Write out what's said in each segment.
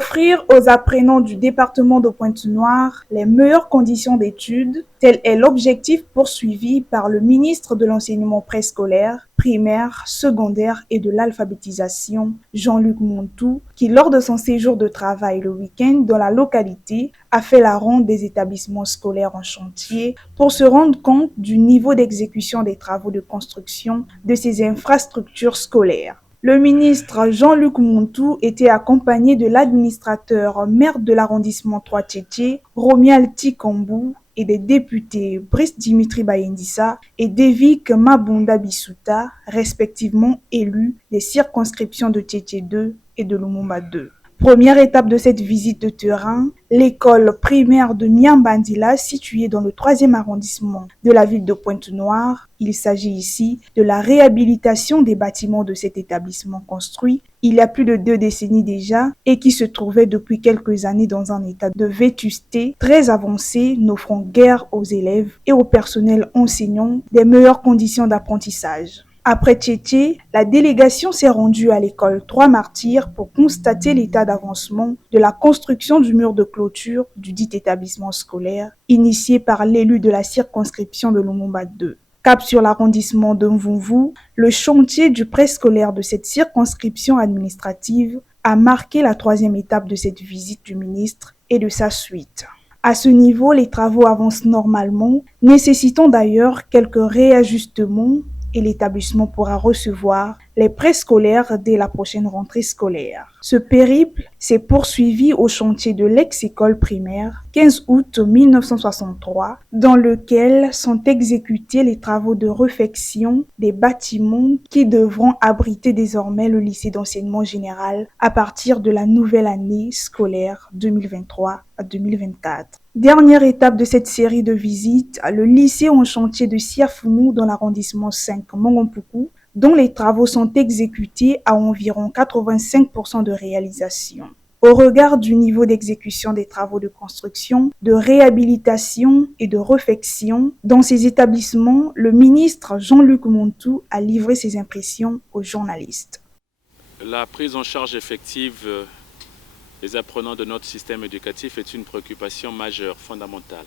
Offrir aux apprenants du département de Pointe-Noire les meilleures conditions d'études, tel est l'objectif poursuivi par le ministre de l'Enseignement préscolaire, primaire, secondaire et de l'alphabétisation, Jean-Luc Montou, qui lors de son séjour de travail le week-end dans la localité, a fait la ronde des établissements scolaires en chantier pour se rendre compte du niveau d'exécution des travaux de construction de ces infrastructures scolaires. Le ministre Jean-Luc Montou était accompagné de l'administrateur maire de l'arrondissement 3 Tchétché, Romial Tikambou, et des députés Brice Dimitri Bayendissa et Devik Mabunda Bisuta, respectivement élus des circonscriptions de Tchétché 2 et de Lumumba 2. Première étape de cette visite de terrain, l'école primaire de Miambandila, située dans le 3e arrondissement de la ville de Pointe-Noire. Il s'agit ici de la réhabilitation des bâtiments de cet établissement construit il y a plus de 2 décennies déjà et qui se trouvait depuis quelques années dans un état de vétusté très avancé, n'offrant guère aux élèves et au personnel enseignant des meilleures conditions d'apprentissage. Après Tchétché, la délégation s'est rendue à l'école 3 Martyrs pour constater l'état d'avancement de la construction du mur de clôture du dit établissement scolaire, initié par l'élu de la circonscription de Lumumba 2. Cap sur l'arrondissement de Mvumvu, le chantier du préscolaire de cette circonscription administrative a marqué la 3e étape de cette visite du ministre et de sa suite. À ce niveau, les travaux avancent normalement, nécessitant d'ailleurs quelques réajustements et l'établissement pourra recevoir les préscolaires dès la prochaine rentrée scolaire. Ce périple s'est poursuivi au chantier de l'ex-école primaire 15 août 1963, dans lequel sont exécutés les travaux de réfection des bâtiments qui devront abriter désormais le lycée d'enseignement général à partir de la nouvelle année scolaire 2023 à 2024. Dernière étape de cette série de visites, le lycée en chantier de Siafumu dans l'arrondissement 5 Mongompuku, dont les travaux sont exécutés à environ 85% de réalisation. Au regard du niveau d'exécution des travaux de construction, de réhabilitation et de réfection dans ces établissements, le ministre Jean-Luc Montou a livré ses impressions aux journalistes. La prise en charge effective des apprenants de notre système éducatif est une préoccupation majeure, fondamentale,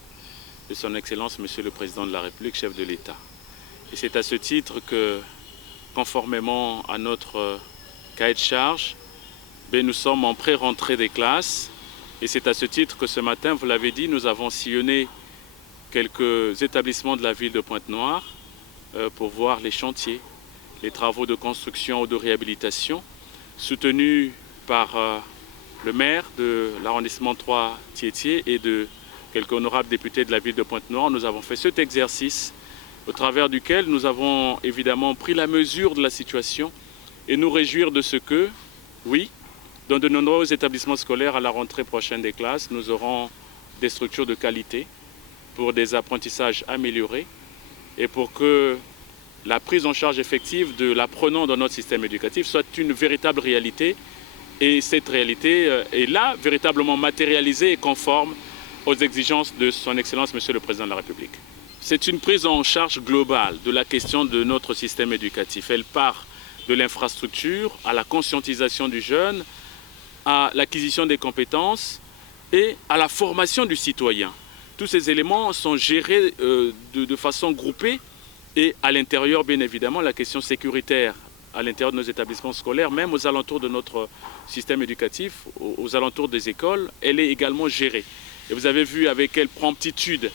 de son Excellence Monsieur le Président de la République, chef de l'État. Et c'est à ce titre que, conformément à notre cahier de charge, nous sommes en pré-rentrée des classes. Et c'est à ce titre que ce matin, vous l'avez dit, nous avons sillonné quelques établissements de la ville de Pointe-Noire pour voir les chantiers, les travaux de construction ou de réhabilitation, soutenus par le maire de l'arrondissement 3 Tchétché et de quelques honorables députés de la ville de Pointe-Noire. Nous avons fait cet exercice au travers duquel nous avons évidemment pris la mesure de la situation et nous réjouir de ce que, oui, dans de nombreux établissements scolaires à la rentrée prochaine des classes, nous aurons des structures de qualité pour des apprentissages améliorés et pour que la prise en charge effective de l'apprenant dans notre système éducatif soit une véritable réalité. Et cette réalité est là, véritablement matérialisée et conforme aux exigences de son Excellence, Monsieur le Président de la République. C'est une prise en charge globale de la question de notre système éducatif. Elle part de l'infrastructure à la conscientisation du jeune, à l'acquisition des compétences et à la formation du citoyen. Tous ces éléments sont gérés de façon groupée et à l'intérieur, bien évidemment, la question sécuritaire à l'intérieur de nos établissements scolaires, même aux alentours de notre système éducatif, aux alentours des écoles, elle est également gérée. Et vous avez vu avec quelle promptitude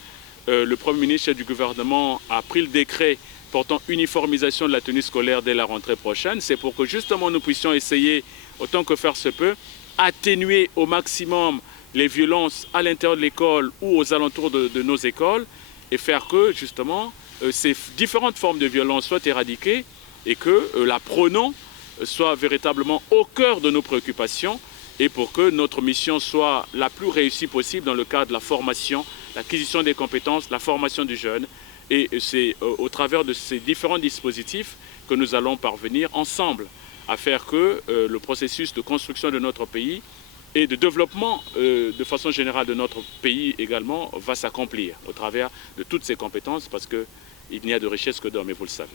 le Premier ministre du gouvernement a pris le décret portant uniformisation de la tenue scolaire dès la rentrée prochaine. C'est pour que justement nous puissions essayer, autant que faire se peut, atténuer au maximum les violences à l'intérieur de l'école ou aux alentours de nos écoles et faire que justement ces différentes formes de violence soient éradiquées et que l'apprenant soit véritablement au cœur de nos préoccupations et pour que notre mission soit la plus réussie possible dans le cadre de la formation, l'acquisition des compétences, la formation du jeune. Et c'est au travers de ces différents dispositifs que nous allons parvenir ensemble à faire que le processus de construction de notre pays et de développement de façon générale de notre pays également va s'accomplir au travers de toutes ces compétences parce qu'il n'y a de richesse que d'or, mais vous le savez.